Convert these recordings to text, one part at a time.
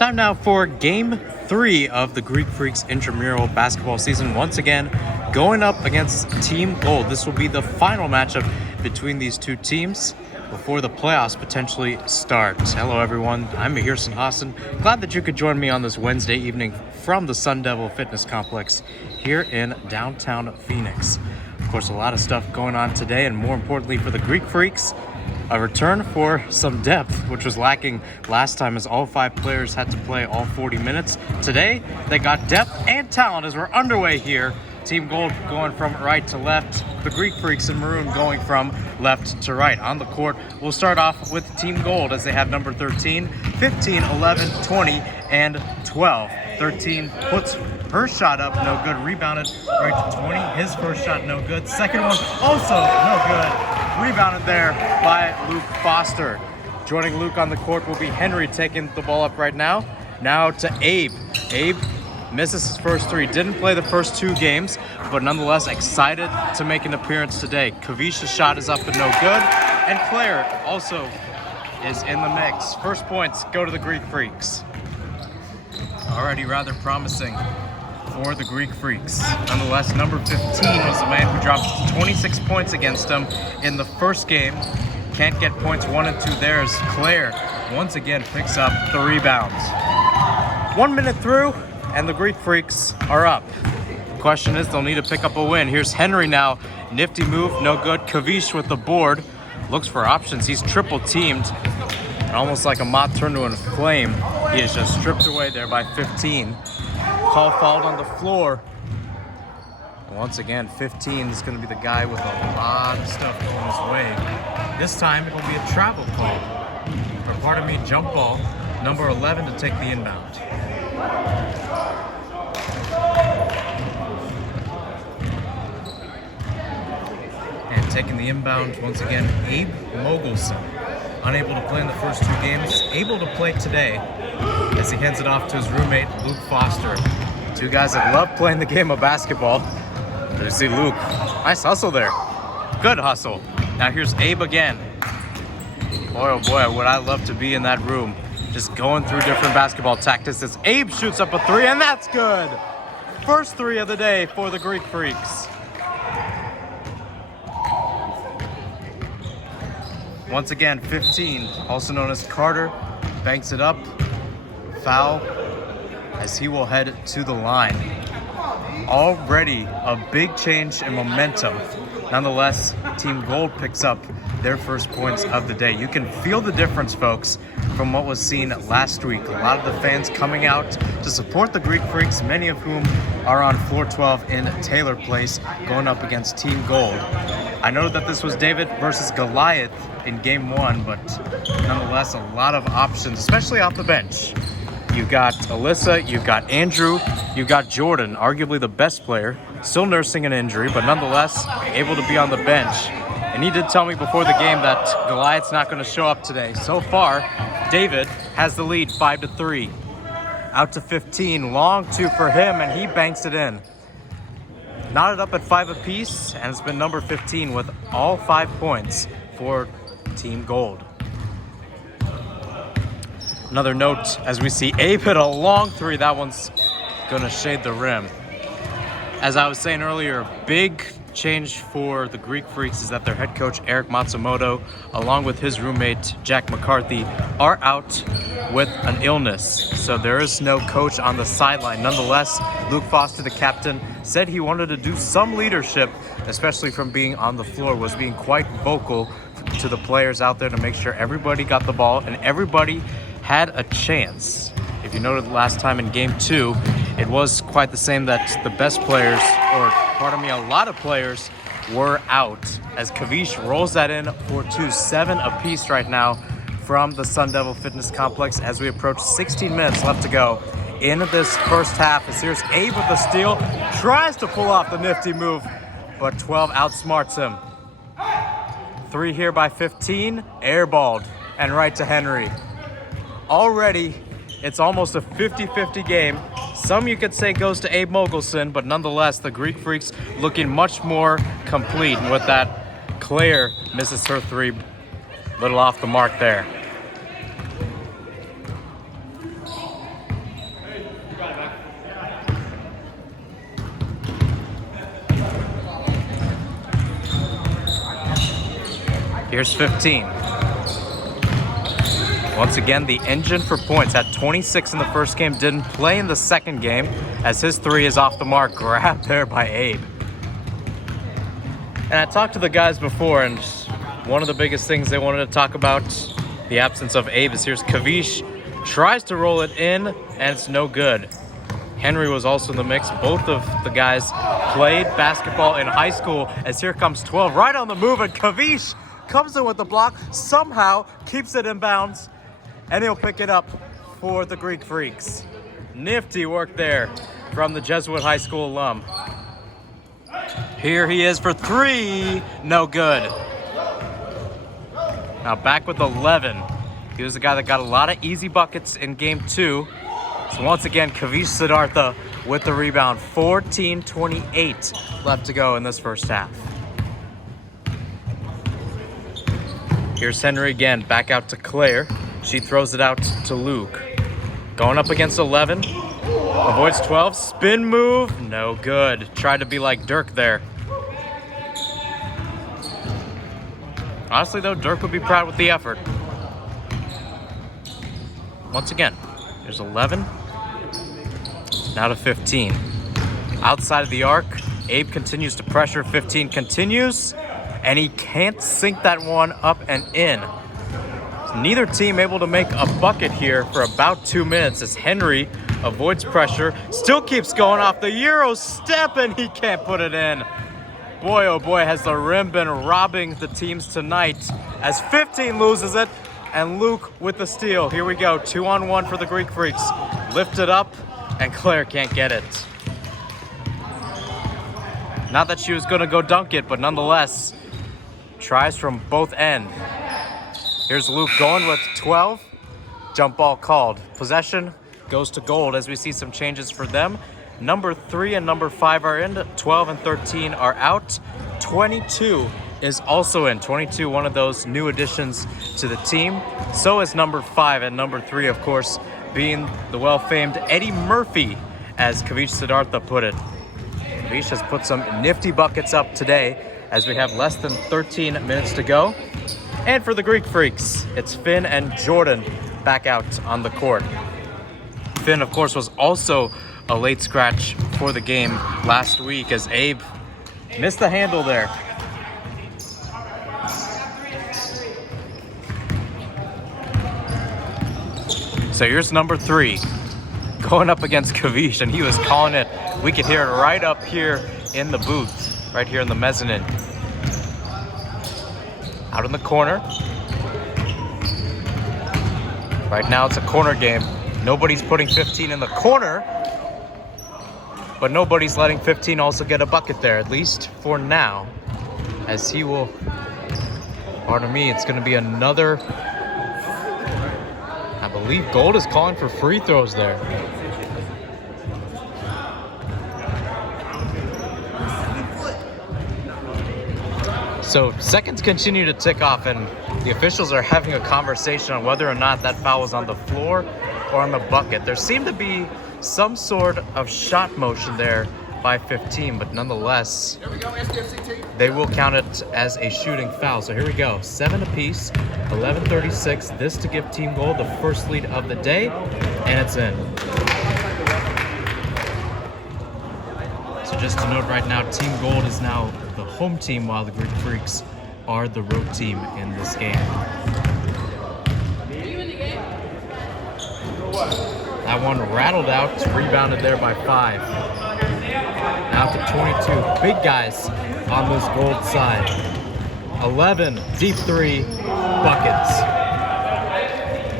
Time now for Game 3 of the Greek Freaks intramural basketball season. Once again, going up against Team Gold. This will be the final matchup between these two teams before the playoffs potentially start. Hello everyone, I'm Mahirson Hassan. Glad that you could join me on this Wednesday evening from the Sun Devil Fitness Complex here in downtown Phoenix. Of course, a lot of stuff going on today, and more importantly for the Greek Freaks, a return for some depth, which was lacking last time as all 5 players had to play all 40 minutes. Today, they got depth and talent as we're underway here. Team Gold going from right to left. The Greek Freaks in maroon going from left to right. On the court, we'll start off with Team Gold as they have number 13, 15, 11, 20, and 12. 13 puts her shot up, no good. Rebounded right to 20. His first shot, no good. Second one, also no good. Rebounded there by Luke Foster. Joining Luke on the court will be Henry taking the ball up right now. Now to Abe. Abe misses his first 3. Didn't play the first 2 games, but nonetheless excited to make an appearance today. Kavish's shot is up and no good. And Claire also is in the mix. First points go to the Greek Freaks. Already rather promising for the Greek Freaks. Nonetheless, number 15 was the man who dropped 26 points against them in the first game. Can't get points 1 and 2 there as Claire once again picks up the rebounds. 1 minute through, and the Greek Freaks are up. The question is, they'll need to pick up a win. Here's Henry now. Nifty move, no good. Kavish with the board. Looks for options. He's triple teamed. And almost like a moth turned to a flame, he is just stripped away there by 15. Call fouled on the floor. And once again, 15 is going to be the guy with a lot of stuff going his way. This time it will be a travel call. Or pardon me, jump ball. Number 11 to take the inbound. And taking the inbound, once again, Abe Mogelson. Unable to play in the first 2 games, able to play today as he hands it off to his roommate, Luke Foster. 2 guys that love playing the game of basketball. There you see Luke. Nice hustle there. Good hustle. Now here's Abe again. Boy, oh boy, would I love to be in that room. Just going through different basketball tactics as Abe shoots up a 3, and that's good. First 3 of the day for the Greek Freaks. Once again, 15, also known as Carter, banks it up. Foul as he will head to the line. Already a big change in momentum. Nonetheless, Team Gold picks up their first points of the day. You can feel the difference, folks, from what was seen last week. A lot of the fans coming out to support the Greek Freaks, many of whom are on floor 12 in Taylor Place, going up against Team Gold. I know that this was David versus Goliath in game 1, but nonetheless, a lot of options, especially off the bench. You've got Alyssa, you've got Andrew, you've got Jordan, arguably the best player, still nursing an injury, but nonetheless able to be on the bench. And he did tell me before the game that Goliath's not going to show up today. So far, David has the lead 5-3. Out to 15, long 2 for him, and he banks it in. Knotted up at 5 apiece, and it's been number 15 with all 5 points for Team Gold. Another note as we see Abe hit a long 3. That one's gonna shade the rim. As I was saying earlier, big change for the Greek Freaks is that their head coach Eric Matsumoto, along with his roommate Jack McCarthy, are out with an illness. So there is no coach on the sideline. Nonetheless, Luke Foster, the captain, said he wanted to do some leadership, especially from being on the floor, was being quite vocal to the players out there to make sure everybody got the ball and everybody had a chance. If you noted last time in game 2, it was quite the same that the best players, or pardon me, a lot of players were out as Kavish rolls that in for 2, 7 apiece right now from the Sun Devil Fitness Complex as we approach 16 minutes left to go in this first half. As here's Abe with the steal, tries to pull off the nifty move, but 12 outsmarts him. 3 here by 15, airballed, and right to Henry. Already, it's almost a 50-50 game. Some you could say goes to Abe Mogelson, but nonetheless, the Greek Freaks looking much more complete. And with that, Claire misses her 3. Little off the mark there. Here's 15. Once again, the engine for points had 26 in the first game, didn't play in the second game as his three is off the mark. Grabbed there by Abe. And I talked to the guys before, and one of the biggest things they wanted to talk about, the absence of Abe, is here's Kavish. Tries to roll it in, and it's no good. Henry was also in the mix. Both of the guys played basketball in high school, as here comes 12 right on the move, and Kavish comes in with the block, somehow keeps it in bounds, and he'll pick it up for the Greek Freaks. Nifty work there from the Jesuit High School alum. Here he is for three, no good. Now back with 11. He was the guy that got a lot of easy buckets in game 2. So once again, Kavish Siddhartha with the rebound. 14:28 left to go in this first half. Here's Henry again, back out to Claire. She throws it out to Luke. Going up against 11. Avoids 12. Spin move. No good. Tried to be like Dirk there. Honestly, though, Dirk would be proud with the effort. Once again, there's 11. Now to 15. Outside of the arc, Abe continues to pressure. 15 continues, and he can't sink that one up and in. Neither team able to make a bucket here for about 2 minutes as Henry avoids pressure, still keeps going off the Euro step, and he can't put it in. Boy, oh boy, has the rim been robbing the teams tonight as 15 loses it, and Luke with the steal. Here we go, 2-on-1 for the Greek Freaks. Lift it up, and Claire can't get it. Not that she was gonna go dunk it, but nonetheless, tries from both ends. Here's Luke going with 12. Jump ball called. Possession goes to Gold as we see some changes for them. Number 3 and number 5 are in. 12 and 13 are out. 22 is also in. 22, one of those new additions to the team. So is number 5 and number 3, of course, being the well-famed Eddie Murphy, as Kavish Siddhartha put it. Kavish has put some nifty buckets up today as we have less than 13 minutes to go. And for the Greek Freaks, it's Finn and Jordan back out on the court. Finn, of course, was also a late scratch for the game last week as Abe missed the handle there. So here's number 3 going up against Kavish, and he was calling it. We could hear it right up here in the booth, right here in the mezzanine. Out in the corner. Right now it's a corner game. Nobody's putting 15 in the corner, but nobody's letting 15 also get a bucket there, at least for now, as he will, pardon me, it's going to be another, I believe Gold is calling for free throws there. So seconds continue to tick off, and the officials are having a conversation on whether or not that foul was on the floor or on the bucket. There seemed to be some sort of shot motion there by 15, but nonetheless, they will count it as a shooting foul. So here we go, 7 apiece, 11:36. This to give Team Gold the first lead of the day, and it's in. So just to note right now, Team Gold is now the home team, while the Greek Freaks are the road team in this game. That one rattled out, rebounded there by 5. Now to 22. Big guys on this Gold side. 11, deep 3, buckets.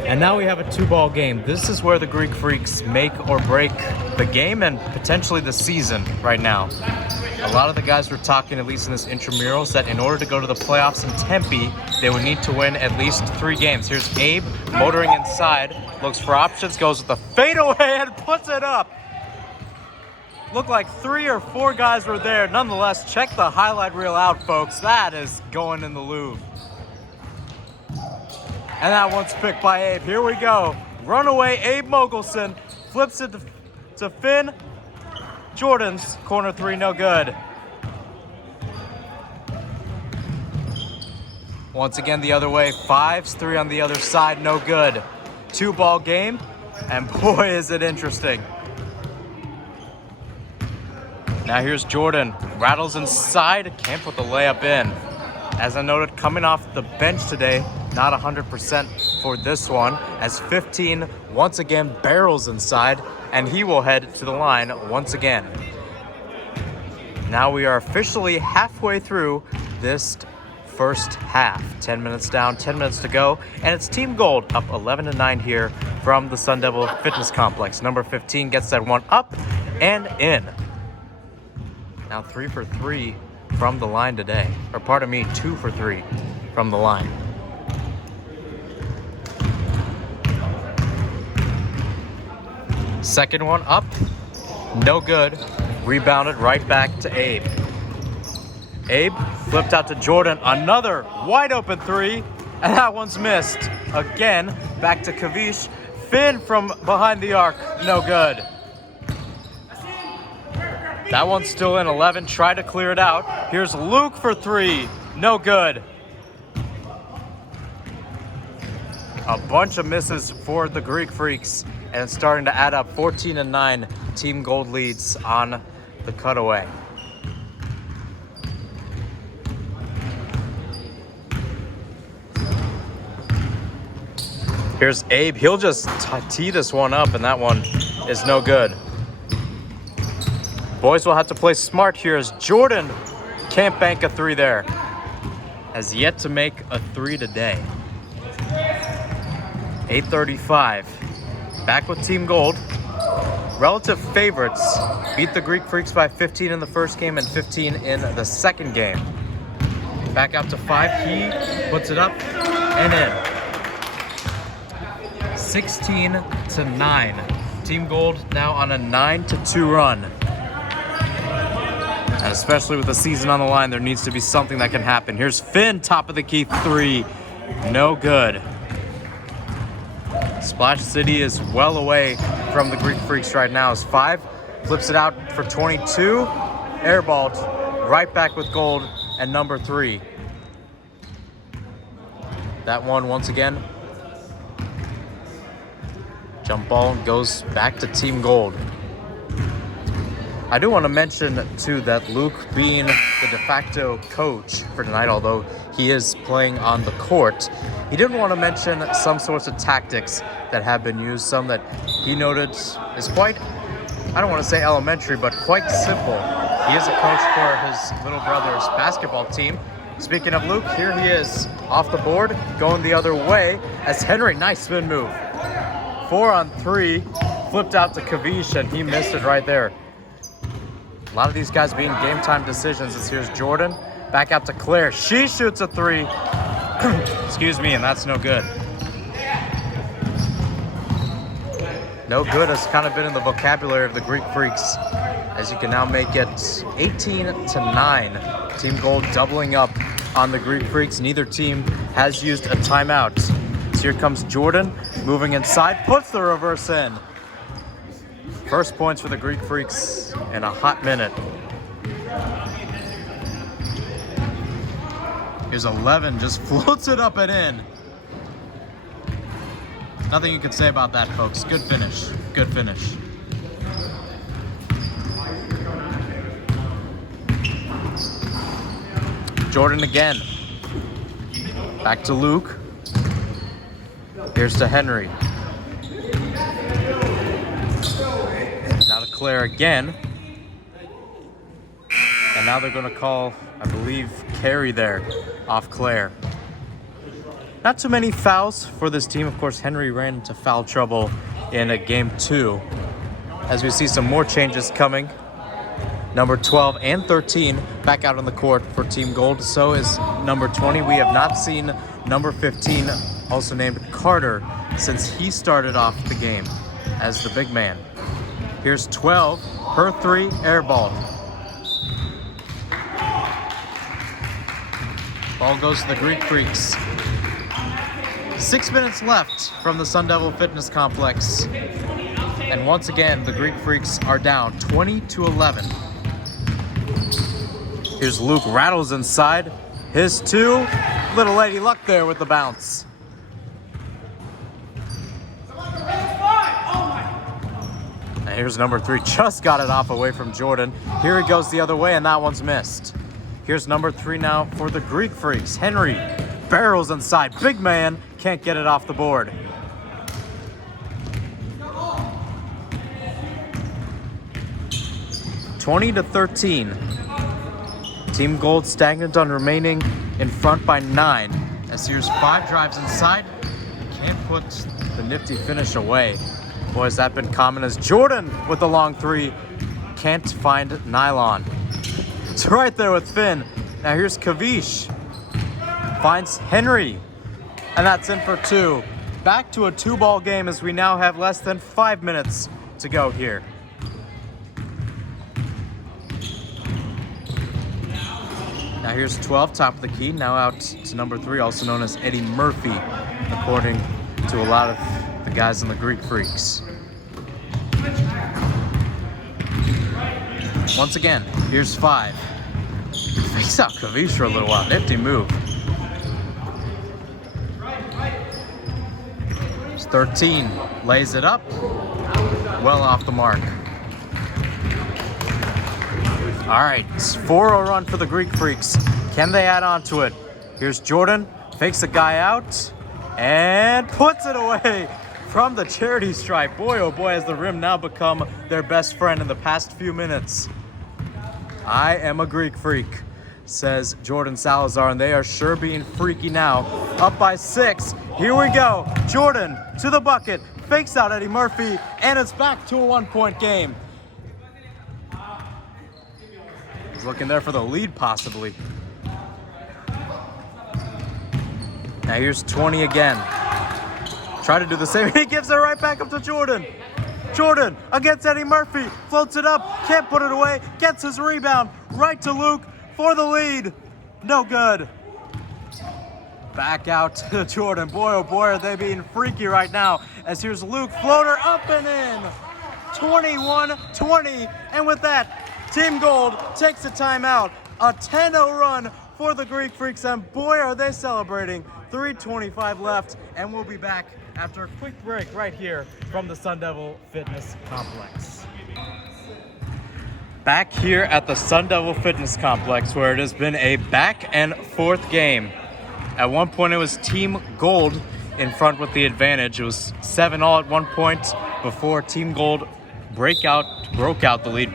And now we have a 2-ball game. This is where the Greek Freaks make or break the game and potentially the season right now. A lot of the guys were talking, at least in this intramurals, that in order to go to the playoffs in Tempe, they would need to win at least 3 games. Here's Abe motoring inside, looks for options, goes with the fadeaway and puts it up. Looked like 3 or 4 guys were there. Nonetheless, check the highlight reel out, folks. That is going in the Louvre. And that one's picked by Abe. Here we go. Runaway Abe Mogelson flips it to Finn. Jordan's corner 3, no good. Once again, the other way. 5s, 3 on the other side. No good. 2-ball game. And boy, is it interesting. Now here's Jordan. Rattles inside. Can't put the layup in. As I noted, coming off the bench today, not 100% for this one, as 15 once again barrels inside, and he will head to the line once again. Now we are officially halfway through this first half. 10 minutes down, 10 minutes to go, and it's Team Gold up 11-9 here from the Sun Devil Fitness Complex. Number 15 gets that one up and in. Now 3 for 3 from the line today, or pardon me, 2 for 3 from the line. Second one up, no good. Rebounded right back to Abe. Abe flipped out to Jordan, another wide open 3, and that one's missed. Again, back to Kavish. Finn from behind the arc, no good. That one's still in. 11, try to clear it out. Here's Luke for 3, no good. A bunch of misses for the Greek Freaks, and it's starting to add up. 14-9, Team Gold leads on the cutaway. Here's Abe. He'll just tee this one up, and that one is no good. Boys will have to play smart here as Jordan can't bank a 3 there. Has yet to make a 3 today. 8:35. Back with Team Gold. Relative favorites beat the Greek Freaks by 15 in the first game and 15 in the second game. Back out to 5. He puts it up and in. 16-9. Team Gold now on a 9-2 run. And especially with the season on the line, there needs to be something that can happen. Here's Finn, top of the key 3. No good. Splash City is well away from the Greek Freaks right now as 5 flips it out for 22. Airballed right back with Gold and number 3. That one once again. Jump ball goes back to Team Gold. I do want to mention, too, that Luke, being the de facto coach for tonight, although he is playing on the court, he didn't want to mention some sorts of tactics that have been used, some that he noted is quite, I don't want to say elementary, but quite simple. He is a coach for his little brother's basketball team. Speaking of Luke, here he is off the board, going the other way as Henry, nice spin move. 4 on 3, flipped out to Kavish, and he missed it right there. A lot of these guys being game time decisions. As here's Jordan, back out to Claire. She shoots a 3. Excuse me, and that's no good. No good has kind of been in the vocabulary of the Greek Freaks, as you can now make it 18-9. Team Gold doubling up on the Greek Freaks. Neither team has used a timeout. So here comes Jordan, moving inside, puts the reverse in. First points for the Greek Freaks in a hot minute. Here's 11, just floats it up and in. Nothing you can say about that, folks. Good finish. Good finish. Jordan again. Back to Luke. Here's to Henry. Now to Claire again. And now they're going to call, I believe, carry there off Claire. Not too many fouls for this team. Of course, Henry ran into foul trouble in game 2. As we see some more changes coming. Number 12 and 13 back out on the court for Team Gold. So is number 20. We have not seen number 15, also named Carter, since he started off the game as the big man. Here's 12, her 3, airball. Ball goes to the Greek Freaks. 6 minutes left from the Sun Devil Fitness Complex. And once again, the Greek Freaks are down 20-11. Here's Luke, rattles inside. His 2, Little Lady Luck there with the bounce. And here's number 3, just got it off away from Jordan. Here he goes the other way, and that one's missed. Here's number 3 now for the Greek Freaks. Henry barrels inside. Big man can't get it off the board. (20-13). Team Gold stagnant on remaining in front by 9. As here's 5 drives inside. Can't put the nifty finish away. Boy, has that been common as Jordan with the long 3. Can't find Nylon. It's right there with Finn. Now here's Kavish. Finds Henry. And that's in for 2. Back to a 2-ball game as we now have less than 5 minutes to go here. Now here's 12, top of the key. Now out to number 3, also known as Eddie Murphy, according to a lot of the guys in the Greek Freaks. Once again, here's 5. Fakes out Kavish for a little while. Nifty move. Here's 13. Lays it up. Well off the mark. All right, it's 4-0 run for the Greek Freaks. Can they add on to it? Here's Jordan. Fakes the guy out. And puts it away from the charity stripe. Boy, oh boy, has the rim now become their best friend in the past few minutes. I am a Greek freak, says Jordan Salazar, and they are sure being freaky now. Up by 6. Here we go. Jordan to the bucket. Fakes out Eddie Murphy, and it's back to a 1-point game. He's looking there for the lead, possibly. Now here's 20 again. Try to do the same. He gives it right back up to Jordan. Jordan against Eddie Murphy. Floats it up. Can't put it away. Gets his rebound. Right to Luke for the lead. No good. Back out to Jordan. Boy, oh boy, are they being freaky right now. As here's Luke. Floater up and in. 21-20. And with that, Team Gold takes a timeout. A 10-0 run for the Greek Freaks, and boy, are they celebrating. 3:25 left, and we'll be back after a quick break right here from the Sun Devil Fitness Complex. Back here at the Sun Devil Fitness Complex, where it has been a back and forth game. At one point, it was Team Gold in front with the advantage. It was 7-all at one point before Team Gold broke out the lead,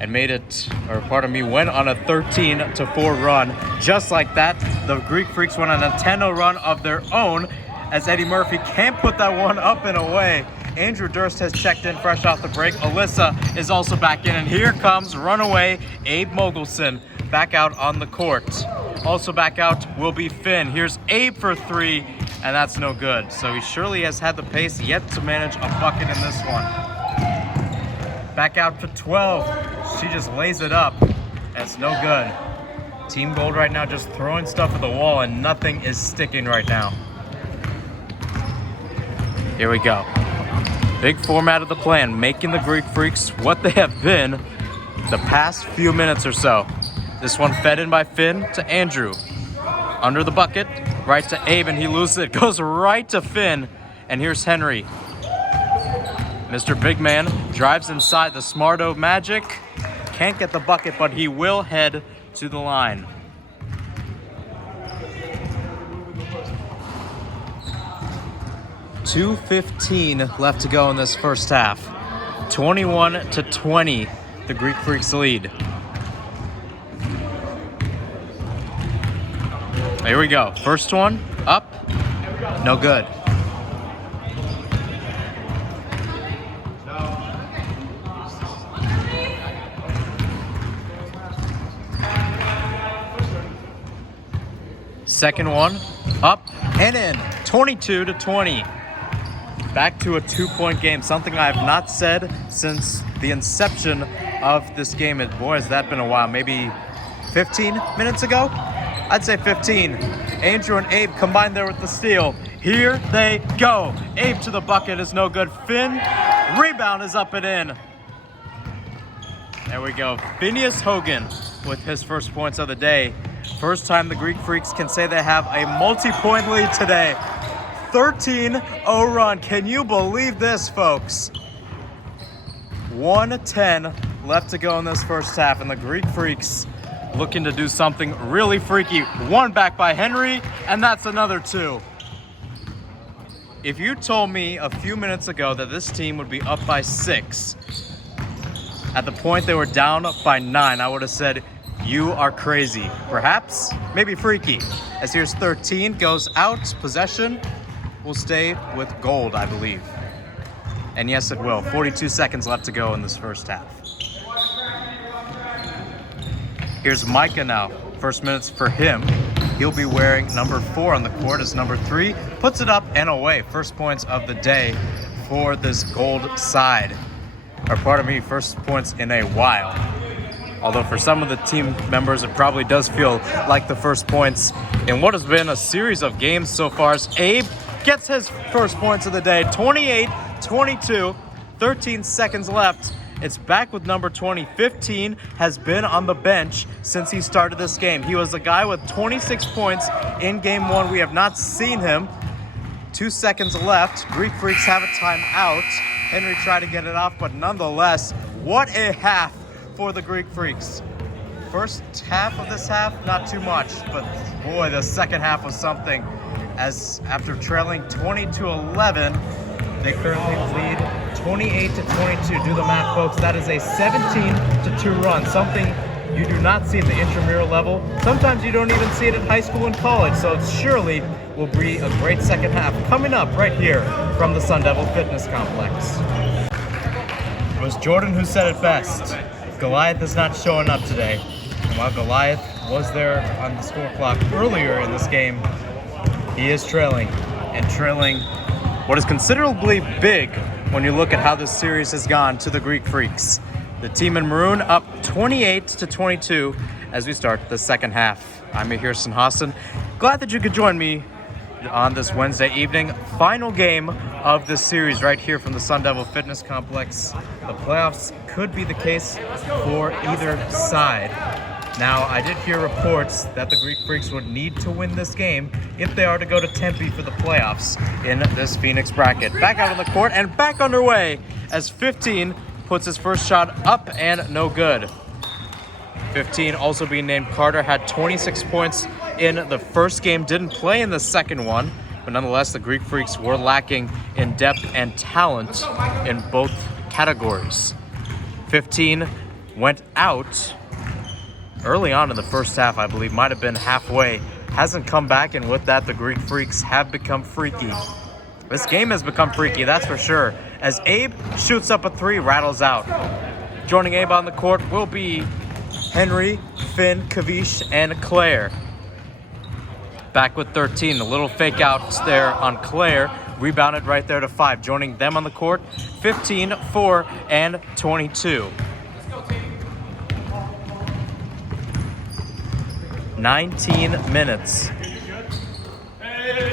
and made it, or went on a 13-4 run. Just like that, the Greek Freaks went on a 10-0 run of their own, as Eddie Murphy can't put that one up and away. Andrew Durst has checked in fresh off the break. Alyssa is also back in, and here comes runaway Abe Mogelson back out on the court. Also back out will be Finn. Here's Abe for 3, and that's no good. So he surely has had the pace yet to manage a bucket in this one. Back out to 12. She just lays it up. That's no good. Team Gold right now just throwing stuff at the wall, and nothing is sticking right now. Here we go. Big format of the plan, making the Greek Freaks what they have been the past few minutes or so. This one fed in by Finn to Andrew. Under the bucket, right to Abe, and he loses it. Goes right to Finn, and here's Henry. Mr. Big Man drives inside the Smarto Magic. Can't get the bucket, but he will head to the line. .2:15 left to go in this first half. 21-20, the Greek Freaks lead. Here we go. First one, up, no good. Second one, up and in, 22-20. Back to a 2-point game, something I have not said since the inception of this game. Boy, has that been a while, maybe 15 minutes ago? I'd say 15. Andrew and Abe combined there with the steal. Here they go. Abe to the bucket is no good. Finn, rebound is up and in. There we go. Phineas Hogan with his first points of the day. First time the Greek Freaks can say they have a multi-point lead today. 13-0 run. Can you believe this, folks? 1:10 left to go in this first half, and the Greek Freaks looking to do something really freaky. One back by Henry, and that's another two. If you told me a few minutes ago that this team would be up by 6, at the point they were down by 9, I would have said, you are crazy. Perhaps, maybe freaky. As here's 13, goes out, possession will stay with Gold, I believe. And yes, it will. 42 seconds left to go in this first half. Here's Micah now. First minutes for him. He'll be wearing number 4 on the court as number 3 puts it up and away. First points of the day for this Gold side. Or pardon me, first points in a while. Although for some of the team members, it probably does feel like the first points in what has been a series of games so far. As Abe gets his first points of the day, 28-22, 13 seconds left. It's back with number 20. 15 has been on the bench since he started this game. He was the guy with 26 points in game 1. We have not seen him. 2 seconds left. Greek Freaks have a timeout. Henry tried to get it off, but nonetheless, what a half for the Greek Freaks. First half of this half, not too much, but boy, the second half was something. As after trailing 20-11, they currently lead 28-22. Do the math, folks. That is a 17-2 run, something you do not see at the intramural level. Sometimes you don't even see it in high school and college, so it surely will be a great second half coming up right here from the Sun Devil Fitness Complex. It was Jordan who said it best. Goliath is not showing up today. And while Goliath was there on the score clock earlier in this game, he is trailing, and trailing what is considerably big when you look at how this series has gone to the Greek Freaks. The team in maroon up 28-22 as we start the second half. I'm Mahir Sinhasan. Glad that you could join me on this Wednesday evening. Final game of this series right here from the Sun Devil Fitness Complex. The playoffs could be the case for either side. Now, I did hear reports that the Greek Freaks would need to win this game if they are to go to Tempe for the playoffs in this Phoenix bracket. Back out on the court and back underway as 15 puts his first shot up and no good. 15 also being named Carter, had 26 points in the first game, didn't play in the second one, but nonetheless the Greek Freaks were lacking in depth and talent in both categories. 15 went out early on in the first half, I believe, might have been halfway. Hasn't come back, and with that, the Greek Freaks have become freaky. This game has become freaky, that's for sure, as Abe shoots up a 3, rattles out. Joining Abe on the court will be Henry, Finn, Kavish, and Claire. Back with 13, a little fake out there on Claire, rebounded right there to 5. Joining them on the court, 15, 4, and 22. 19 minutes.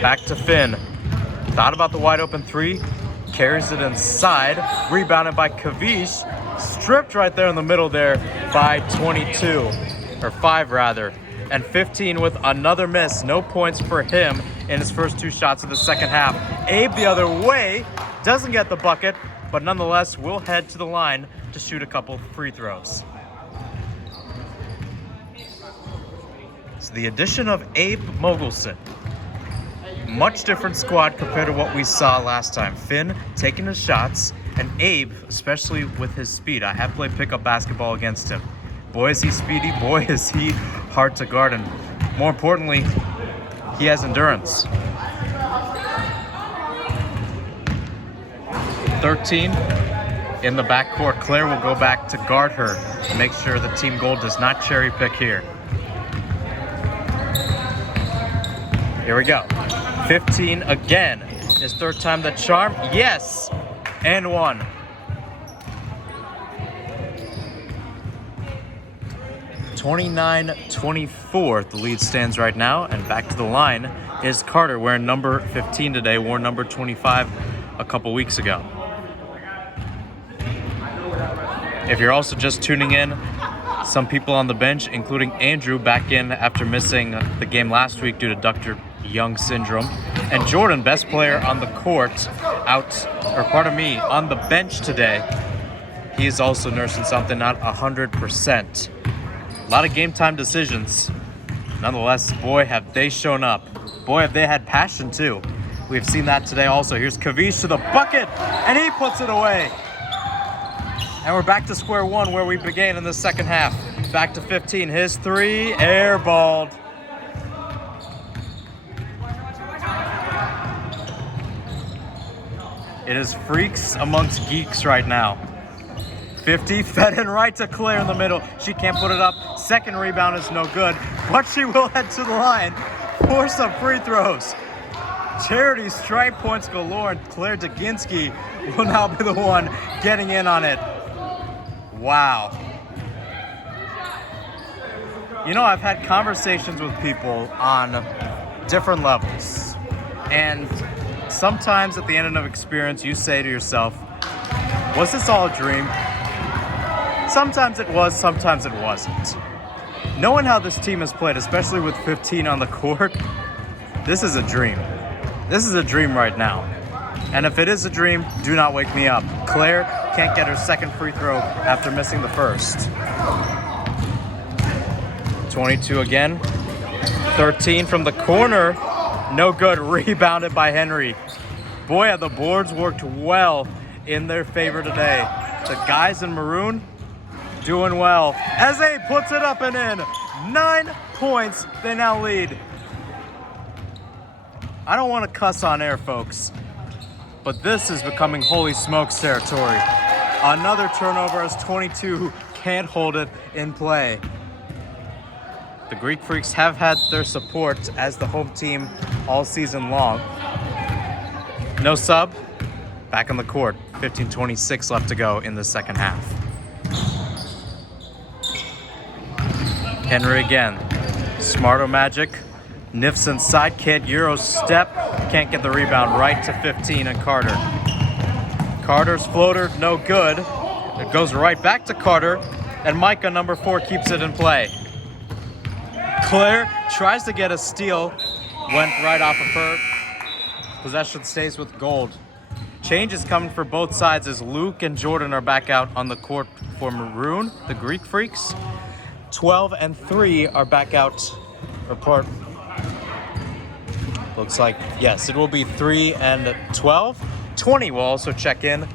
Back to Finn. Thought about the wide open 3. Carries it inside. Rebounded by Kavish. Stripped right there in the middle there by 22. Or 5 rather. And 15 with another miss. No points for him in his first 2 shots of the second half. Abe the other way. Doesn't get the bucket. But nonetheless will head to the line to shoot a couple free throws. So the addition of Abe Mogelson. Much different squad compared to what we saw last time. Finn taking his shots, and Abe, especially with his speed. I have played pickup basketball against him. Boy, is he speedy. Boy, is he hard to guard. And more importantly, he has endurance. 13 in the backcourt. Claire will go back to guard her to make sure the team goal does not cherry pick here. Here we go. 15 again. His third time the charm. Yes. And 1. (29-24). The lead stands right now. And back to the line is Carter, wearing number 15 today. Wore number 25 a couple weeks ago. If you're also just tuning in, Some people on the bench, including Andrew, back in after missing the game last week due to Dr. Young syndrome. And Jordan, best player on the court, on the bench today. He is also nursing something, not 100%. A lot of game time decisions. Nonetheless, boy, have they shown up. Boy, have they had passion too. We've seen that today also. Here's Kavish to the bucket, and he puts it away. And we're back to square one where we began in the second half. Back to 15. His three, airballed. It is freaks amongst geeks right now. 50, fed in right to Claire in the middle. She can't put it up. Second rebound is no good, but she will head to the line for some free throws. Charity stripe points galore, and Claire Daginski will now be the one getting in on it. Wow. You know, I've had conversations with people on different levels, and sometimes at the end of an experience, you say to yourself, was this all a dream? Sometimes it was, sometimes it wasn't. Knowing how this team has played, especially with 15 on the court, this is a dream. This is a dream right now. And if it is a dream, do not wake me up. Claire can't get her second free throw after missing the first. 22 again. 13 from the corner. No good. Rebounded by Henry. Boy, have the boards worked well in their favor today. The guys in maroon doing well. Eze puts it up and in. 9 points. They now lead. I don't want to cuss on air, folks, but this is becoming holy smokes territory. Another turnover as 22 can't hold it in play. The Greek Freaks have had their support as the home team all season long. No sub, back on the court. 15:26 left to go in the second half. Henry again. Smarto magic. Nifson side, can't Euro step. Can't get the rebound, right to 15 and Carter. Carter's floater, no good. It goes right back to Carter, and Micah, number 4, keeps it in play. Claire tries to get a steal, went right off of her. Possession stays with Gold. Change is coming for both sides as Luke and Jordan are back out on the court for Maroon, the Greek Freaks. 12 and 3 are back out. Report. Looks like, yes, it will be 3 and 12. 20 will also check in.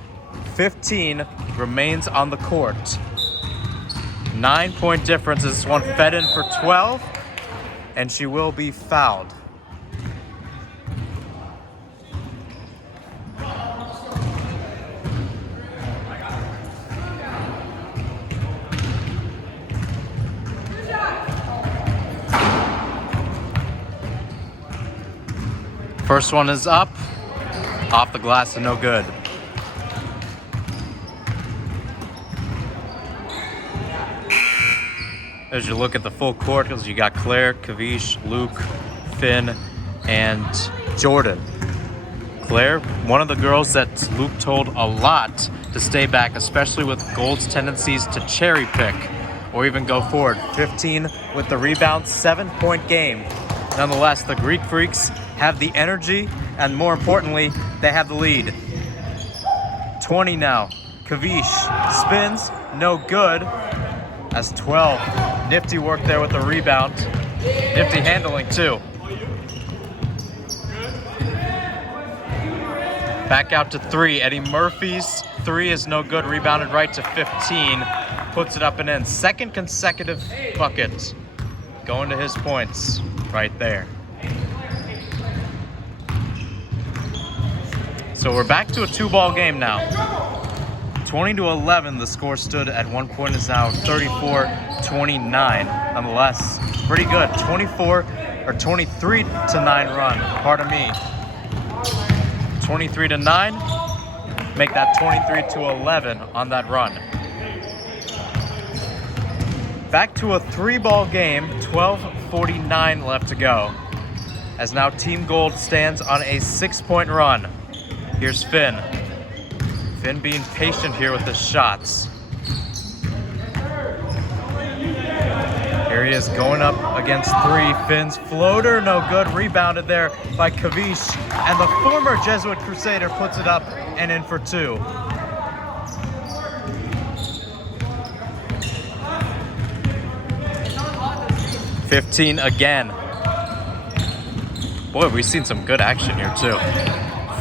15 remains on the court. 9-point difference. This one fed in for 12, and she will be fouled. First one is up, off the glass and no good. As you look at the full court, because you got Claire, Kavish, Luke, Finn, and Jordan. Claire, one of the girls that Luke told a lot to stay back, especially with Gold's tendencies to cherry pick or even go forward. 15 with the rebound, 7-point game. Nonetheless, the Greek Freaks have the energy, and more importantly, they have the lead. 20 now. Kavish spins, no good. As 12. Nifty work there with the rebound. Nifty handling too. Back out to 3. Eddie Murphy's 3 is no good. Rebounded right to 15. Puts it up and in. Second consecutive bucket. Going to his points right there. So we're back to a 2-ball game now. 20-11, the score stood at one point, is now 34-29. Nonetheless, pretty good. 23-9 run. Pardon me. 23-9. Make that 23-11 on that run. Back to a 3-ball game. 12:49 left to go. As now Team Gold stands on a 6-point run. Here's Finn. Finn being patient here with the shots. Here he is going up against three. Finn's floater, no good. Rebounded there by Kavish. And the former Jesuit Crusader puts it up and in for two. $15 again. Boy, we've seen some good action here too.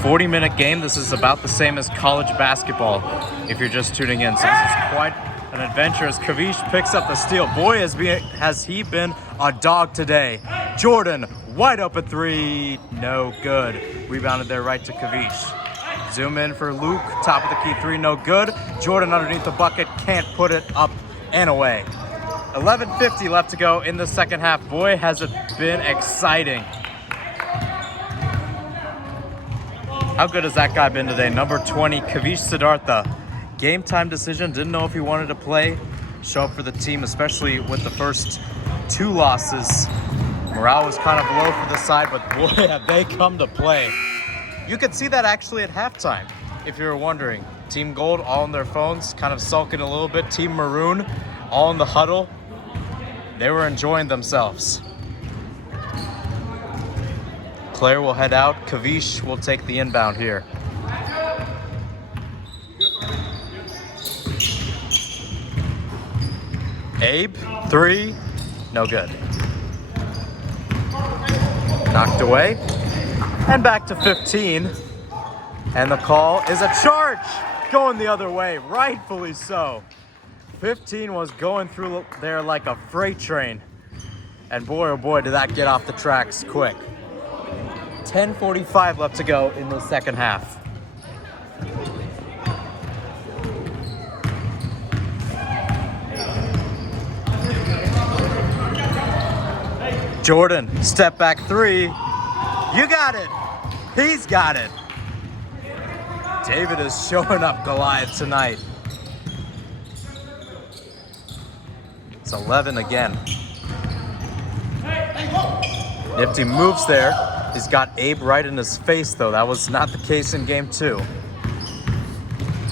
40-minute game. This is about the same as college basketball if you're just tuning in. So this is quite an adventure as Kavish picks up the steal. Boy, has he been a dog today. Jordan, wide open three, no good. Rebounded there right to Kavish. Zoom in for Luke, top of the key three, no good. Jordan underneath the bucket, can't put it up and away. 11:50 left to go in the second half. Boy, has it been exciting. How good has that guy been today? Number 20, Kavish Siddhartha. Game time decision, didn't know if he wanted to play, show up for the team, especially with the first two losses. Morale was kind of low for the side, but boy, have they come to play. You could see that actually at halftime, if you were wondering. Team Gold all on their phones, kind of sulking a little bit. Team Maroon all in the huddle. They were enjoying themselves. Claire will head out. Kavish will take the inbound here. Abe, three, no good. Knocked away. And back to 15. And the call is a charge going the other way, rightfully so. 15 was going through there like a freight train. And boy, oh boy, did that get off the tracks quick. 10:45 left to go in the second half. Jordan, step back three. You got it. He's got it. David is showing up Goliath tonight. It's 11 again. Nifty moves there. He's got Abe right in his face, though. That was not the case in game two.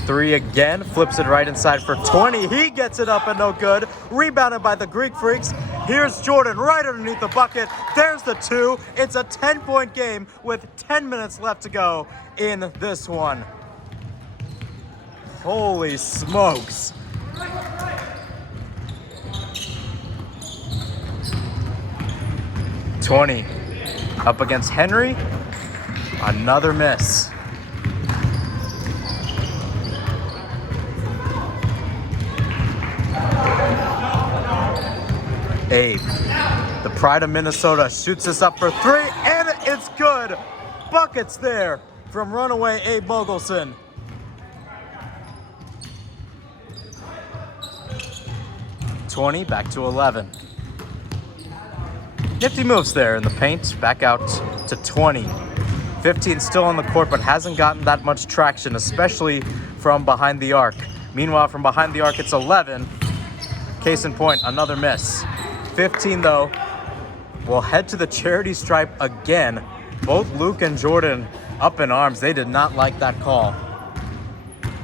Three again, flips it right inside for 20. He gets it up and no good. Rebounded by the Greek Freaks. Here's Jordan right underneath the bucket. There's the two. It's a 10-point game with 10 minutes left to go in this one. Holy smokes. $20 up against Henry. Another miss. Abe, the pride of Minnesota, shoots this up for three, and it's good. Buckets there from runaway Abe Mogelson. $20, back to 11. Nifty moves there in the paint, back out to 20. 15 still on the court, but hasn't gotten that much traction, especially from behind the arc. Meanwhile, from behind the arc, it's 11. Case in point, another miss. 15, though, will head to the charity stripe again. Both Luke and Jordan up in arms. They did not like that call.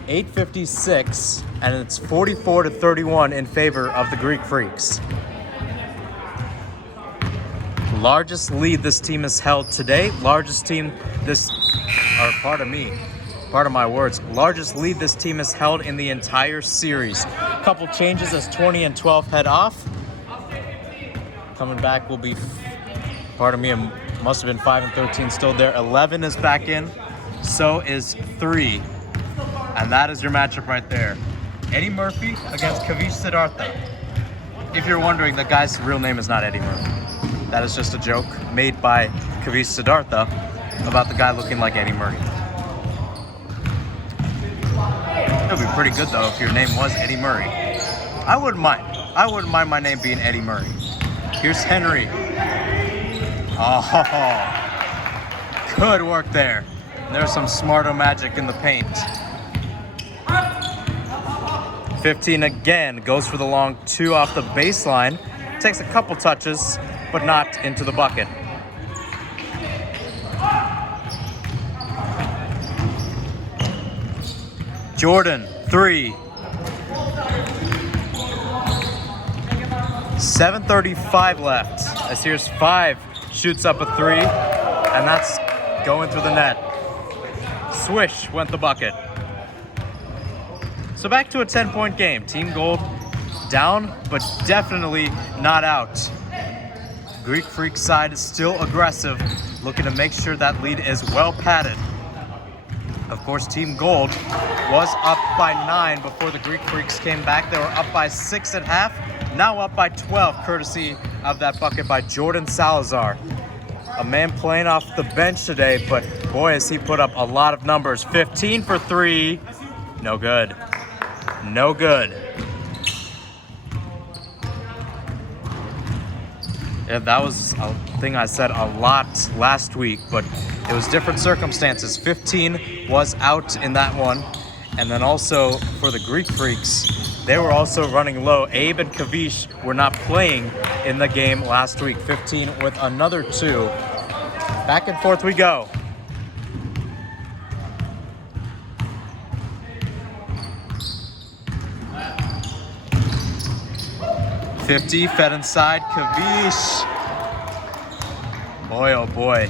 8:56, and it's 44-31 in favor of the Greek Freaks. Largest lead this team has held today. Largest lead this team has held in the entire series. Couple changes as 20 and 12 head off. Coming back will be, it must have been 5 and 13 still there. 11 is back in, so is 3. And that is your matchup right there. Eddie Murphy against Kavish Siddhartha. If you're wondering, the guy's real name is not Eddie Murphy. That is just a joke made by Kavish Siddhartha about the guy looking like Eddie Murray. It would be pretty good though if your name was Eddie Murray. I wouldn't mind. I wouldn't mind my name being Eddie Murray. Here's Henry. Oh, good work there. There's some smarto magic in the paint. 15 again, goes for the long two off the baseline. Takes a couple touches, but not into the bucket. Jordan, 3. 7:35 left. As here's 5 shoots up a 3, and that's going through the net. Swish went the bucket. So back to a 10-point game. Team Gold down, but definitely not out. Greek Freak side is still aggressive, looking to make sure that lead is well padded. Of course, Team Gold was up by 9 before the Greek Freaks came back. They were up by 6 at half, now up by 12, courtesy of that bucket by Jordan Salazar. A man playing off the bench today, but boy, has he put up a lot of numbers. 15 for 3, no good. No good. Yeah, that was a thing I said a lot last week, but it was different circumstances. 15 was out in that one. And then also for the Greek Freaks, they were also running low. Abe and Kavish were not playing in the game last week. 15 with another 2. Back and forth we go. .50 fed inside, Kavish. Boy, oh boy.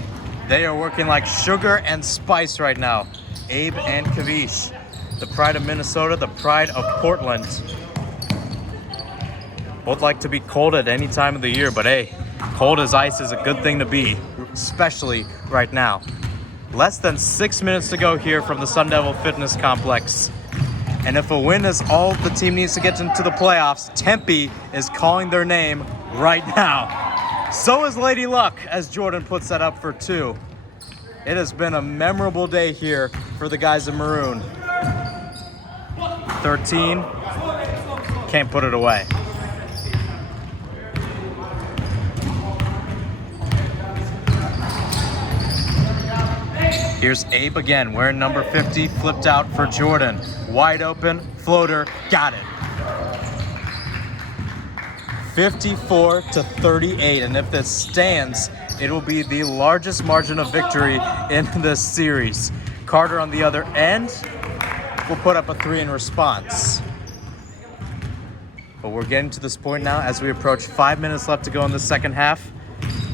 They are working like sugar and spice right now. Abe and Kavish. The pride of Minnesota, the pride of Portland. Both like to be cold at any time of the year, but hey, cold as ice is a good thing to be, especially right now. Less than 6 minutes to go here from the Sun Devil Fitness Complex. And if a win is all the team needs to get into the playoffs, Tempe is calling their name right now. So is Lady Luck, as Jordan puts that up for 2. It has been a memorable day here for the guys in maroon. 13, can't put it away. Here's Abe again, wearing number 50, flipped out for Jordan. Wide open, floater, got it. 54-38, and if this stands, it will be the largest margin of victory in this series. Carter on the other end will put up a 3 in response. But we're getting to this point now as we approach 5 minutes left to go in the second half,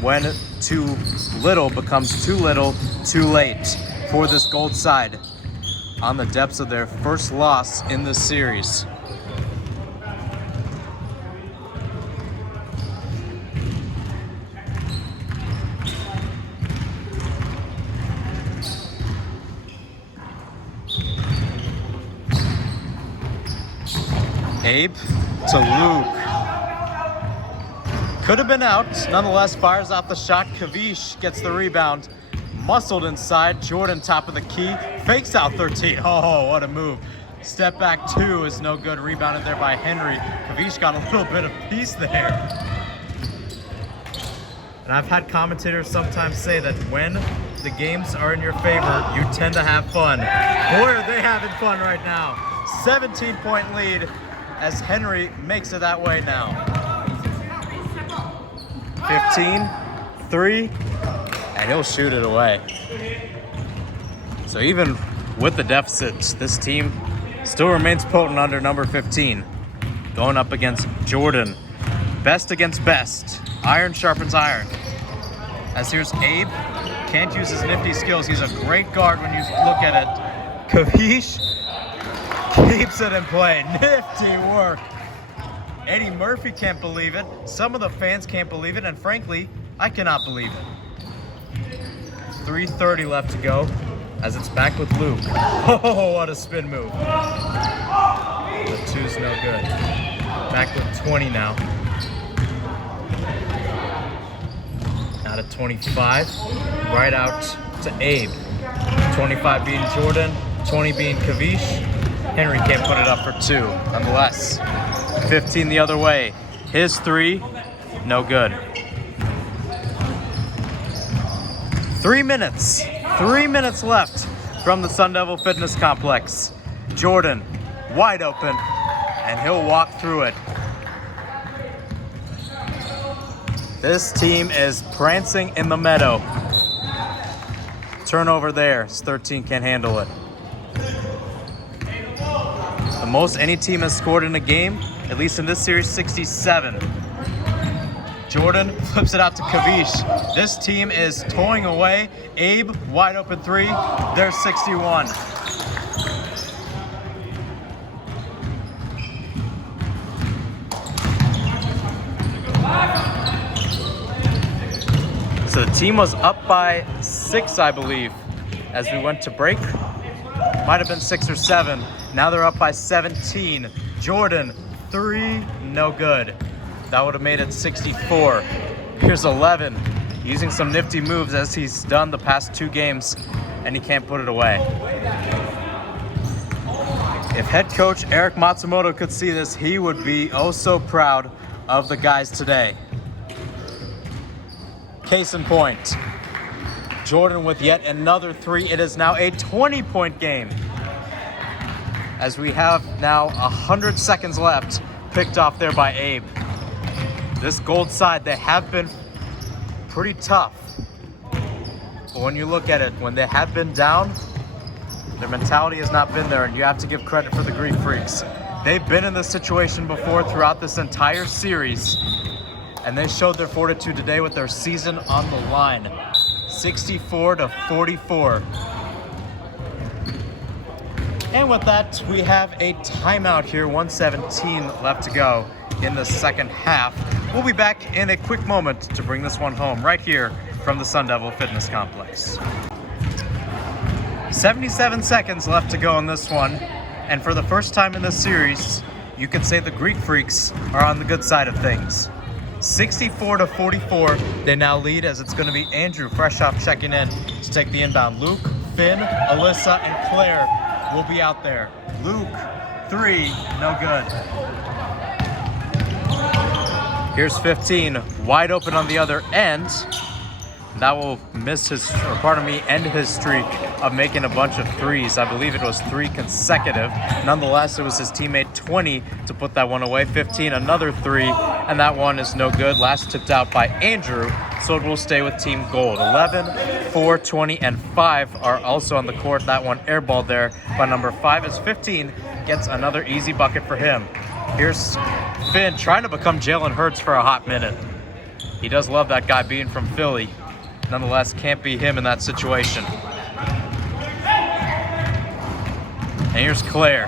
when too little becomes too little, too late for this Gold side on the depths of their first loss in this series. Abe to Luke. Could have been out. Nonetheless, fires off the shot. Kavish gets the rebound. Muscled inside. Jordan, top of the key. Fakes out 13. Oh, what a move. Step back 2 is no good. Rebounded there by Henry. Kavish got a little bit of peace there. And I've had commentators sometimes say that when the games are in your favor, you tend to have fun. Boy, are they having fun right now. 17-point lead as Henry makes it that way now. 15, 3, and he'll shoot it away. So even with the deficits, this team still remains potent under number 15. Going up against Jordan. Best against best. Iron sharpens iron. As here's Abe. Can't use his nifty skills. He's a great guard when you look at it. Kavish keeps it in play. Nifty work. Eddie Murphy can't believe it. Some of the fans can't believe it. And frankly, I cannot believe it. 3:30 left to go as it's back with Luke. Oh, what a spin move. The 2's no good. Back with 20 now. Out of 25. Right out to Abe. 25 being Jordan. 20 being Kavish. Henry can't put it up for 2, nonetheless. 15 the other way. His 3, no good. 3 minutes. 3 minutes left from the Sun Devil Fitness Complex. Jordan, wide open, and he'll walk through it. This team is prancing in the meadow. Turnover there. 13 can't handle it. The most any team has scored in a game, at least in this series, 67. Jordan flips it out to Kavish. This team is toying away. Abe, wide open three. There's 61. So the team was up by 6, I believe, as we went to break. Might have been 6 or 7. Now they're up by 17. Jordan, 3, no good. That would have made it 64. Here's 11, using some nifty moves as he's done the past 2 games, and he can't put it away. If head coach Eric Matsumoto could see this, he would be oh so proud of the guys today. Case in point, Jordan with yet another 3. It is now a 20-point game, as we have now 100 seconds left, picked off there by Abe. This Gold side, they have been pretty tough. But when you look at it, when they have been down, their mentality has not been there, and you have to give credit for the Greek Freaks. They've been in this situation before throughout this entire series, and they showed their fortitude today with their season on the line. 64-44. And with that, we have a timeout here, 1:17 left to go in the second half. We'll be back in a quick moment to bring this one home right here from the Sun Devil Fitness Complex. 77 seconds left to go on this one, and for the first time in this series, you could say the Greek Freaks are on the good side of things. 64-44, they now lead, as it's going to be Andrew fresh off checking in to take the inbound. Luke, Finn, Alyssa, and Claire will be out there. Luke, 3, no good. Here's 15, wide open on the other end. That will miss his, or pardon me, end his streak of making a bunch of 3s. I believe it was 3 consecutive. Nonetheless, it was his teammate 20 to put that one away. 15, another 3, and that one is no good. Last tipped out by Andrew, so it will stay with Team Gold. 11, 4, 20, and 5 are also on the court. That one airballed there by number 5 as 15 gets another easy bucket for him. Here's Finn trying to become Jalen Hurts for a hot minute. He does love that guy being from Philly. Nonetheless, can't be him in that situation. And here's Claire.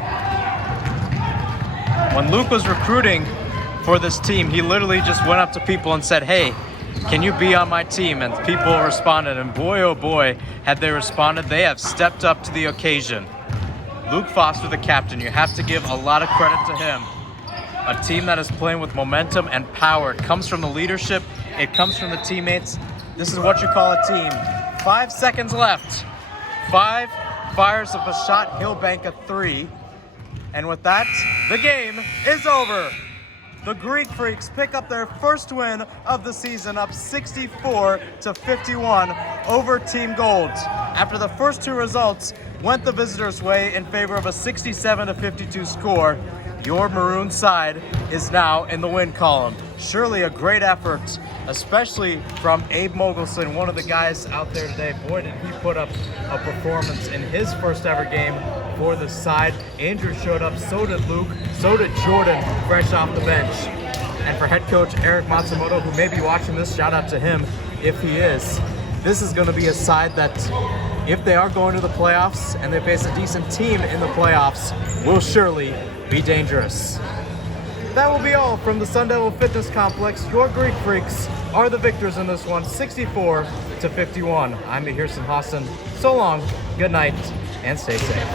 When Luke was recruiting for this team, he literally just went up to people and said, "Hey, can you be on my team?" And people responded, and boy, oh boy, had they responded, they have stepped up to the occasion. Luke Foster, the captain, you have to give a lot of credit to him. A team that is playing with momentum and power. It comes from the leadership. It comes from the teammates. This is what you call a team. 5 seconds left. 5 fires up a shot. He'll bank a 3. And with that, the game is over. The Greek Freaks pick up their first win of the season, up 64-51 over Team Gold. After the first 2 results went the visitors' way in favor of a 67-52 score, your maroon side is now in the win column. Surely a great effort, especially from Abe Mogelson, one of the guys out there today. Boy, did he put up a performance in his first ever game for the side. Andrew showed up, so did Luke, so did Jordan, fresh off the bench. And for head coach Eric Matsumoto, who may be watching this, shout out to him if he is. This is going to be a side that, if they are going to the playoffs and they face a decent team in the playoffs, will surely be dangerous. That will be all from the Sun Devil Fitness Complex. Your Greek Freaks are the victors in this one, 64-51. I'm Mahirson Hassan. So long, good night, and stay safe.